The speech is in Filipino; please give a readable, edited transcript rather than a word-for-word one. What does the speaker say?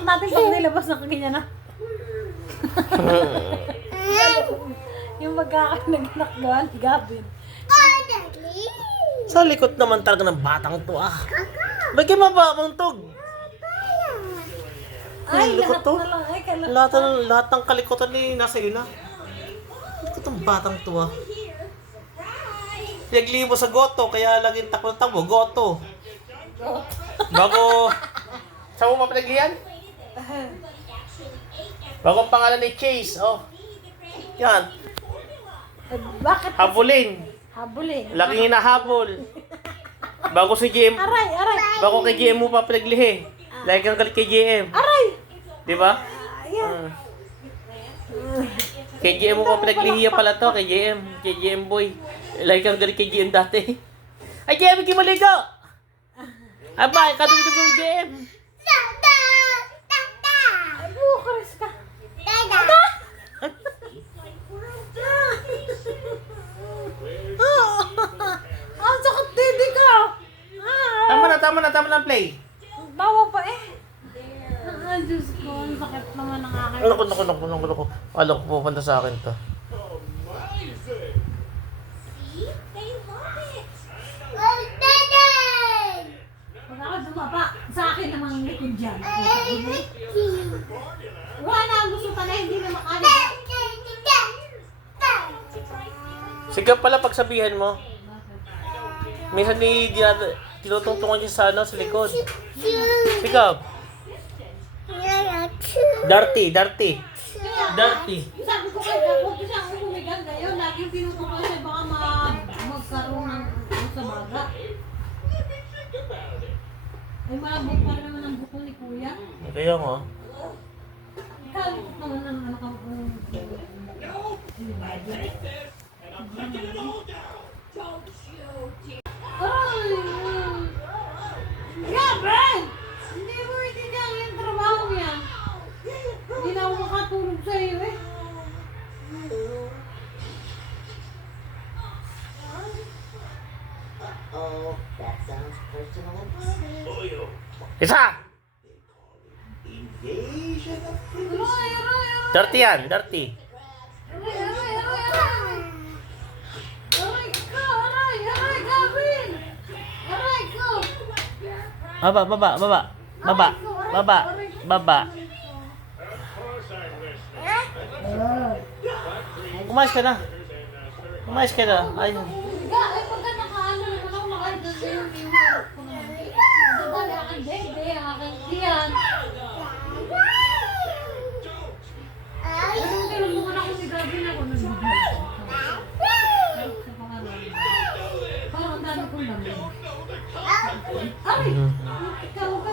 anak natin pag nilabas ng ganyan na. Yung magkakananak gawa ni Gavin. Sa likod naman talaga ng batang to Bagay mababangtog. Ay, likod lahat to. na lang. Ay, kailan. Lahat ng kalikutan ni nasa iyo na. Likod ng batang to Naglibo sa goto, kaya laging takbo-takbo, goto. Bago... Saan mo mapalaglihan? Bago ang pangalan ni Chase, Yan, Bakit? habulin. Habulin. Laking hinahabol. Bago si GM, Aray, aray. bago kay GM mo papaglihi. Lagi kang galit kay GM. Aray! Di ba? Ayan. Kay GM mo papaglihi pala to, kay GM boy. Lagi kang galit kay GM dati. Ay, GM, hindi mo ligo! Aba, katulad mo GM. Ay, bukaris ka. Ang sakit didi ka. Tama na ang play. Bawa pa eh. Diyos ko, ang sakit naman ng akin. Naku. Alam ko pupunta sa akin to. Pag ako dumapa, sa akin namang likod dyan. Wala na ang gusto pala, hindi na makalit. Sigap pala pagsabihan mo. Minsan tinutungtungan siya sa sa likod. Sigap. Dirty. Sabi ko kay Gabo, huwag siyang humigang ngayon. Lagi yung pinutukoy siya, baka magkaroon ng sa baga. Ay, malabot pa rin naman ang buko ni Kuya. Kaya nga. Kalikot naman ang ano ka. Ay! Gabriel! Hindi mo itindihan yung trabaho niya. Hindi na ako makatulog sa iyo eh. Oh, that sounds personal. Isa! Invasion of Aray, aray, aray! Dirty yan, dirty. Aray, aray, aray, aray! Aray ka! Aray, aray, Gavin! Aray ko! Baba. Umayos ka na. Ayun. Ay, pagka nakaano naman ako, makaidol sa yung iwarap ko naman. Dadali aking dede, aking tiyan. Anong tinulungan ako ni Gavin ako nagbibigay. Sa pangalan. Parang ang dami kong lamin. Ay! Ikaw ka